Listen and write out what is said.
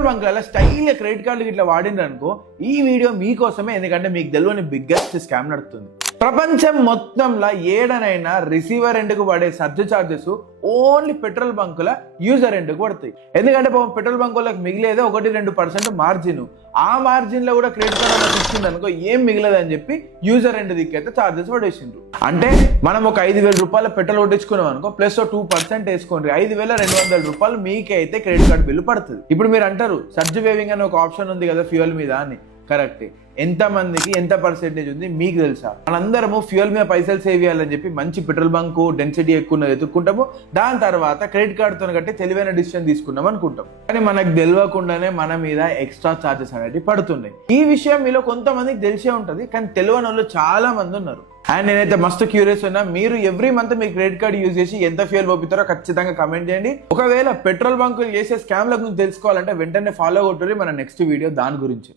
Petrol బంక్లలో style credit కార్డులు ఇట్లా వాడిండ్రు అనుకో, ఈ వీడియో మీకోసమే. ఎందుకంటే మీకు తెలియని బిగ్గెస్ట్ స్కామ్ నడుస్తుంది. ప్రపంచం మొత్తంలో ఏడనైనా రిసీవర్ ఎండ్కు పడే సర్జ్ చార్జెస్ ఓన్లీ పెట్రోల్ బంకుల యూజర్ ఎండ్కు పడతాయి. ఎందుకంటే పెట్రోల్ బంకులకు మిగిలేదే 1-2% మార్జిన్. ఆ మార్జిన్ లో కూడా క్రెడిట్ కార్డు మనకు ఇచ్చింది అనుకో, ఏం మిగిలేదని చెప్పి యూజర్ ఎండ్ దిక్కైతే చార్జెస్ పడేసిండ్రు. అంటే మనం ఒక 5,000 రూపాయల పెట్రోల్ కొట్టించుకున్నాం అనుకో, ప్లస్ 2% వేసుకోండి, 5,200 రూపాయలు మీకే అయితే క్రెడిట్ కార్డు బిల్లు పడుతుంది. ఇప్పుడు మీరు అంటారు సర్జ్ వేవింగ్ అని ఒక ఆప్షన్ ఉంది కదా ఫ్యూయల్ మీద అని. కరెక్ట్. ఎంత మందికి ఎంత పర్సెంటేజ్ ఉంది మీకు తెలుసా? మనందరము ఫ్యూయల్ మీద పైసలు సేవ్ చేయాలని చెప్పి మంచి పెట్రోల్ బంకు డెన్సిటీ ఎక్కువ ఎత్తుక్కుంటాము. దాని తర్వాత క్రెడిట్ కార్డుతో కట్టి తెలివైన డిసిషన్ తీసుకున్నాం అనుకుంటాం. కానీ మనకు తెలియకుండానే మన మీద ఎక్స్ట్రా చార్జెస్ అనేవి పడుతున్నాయి. ఈ విషయం మీలో కొంతమందికి తెలిసే ఉంటుంది, కానీ తెలియని వాళ్ళు చాలా మంది ఉన్నారు. అండ్ నేనైతే మస్తు క్యూరియస్ ఉన్నా, మీరు ఎవ్రీ మంత్ మీ క్రెడిట్ కార్డు యూజ్ చేసి ఎంత ఫ్యూయల్ పంపుతారో ఖచ్చితంగా కమెంట్ చేయండి. ఒకవేళ పెట్రోల్ బంకులు చేసే స్కామ్ల గురించి తెలుసుకోవాలంటే వెంటనే ఫాలో కొట్టుర్రి మన నెక్స్ట్ వీడియో దాని గురించి.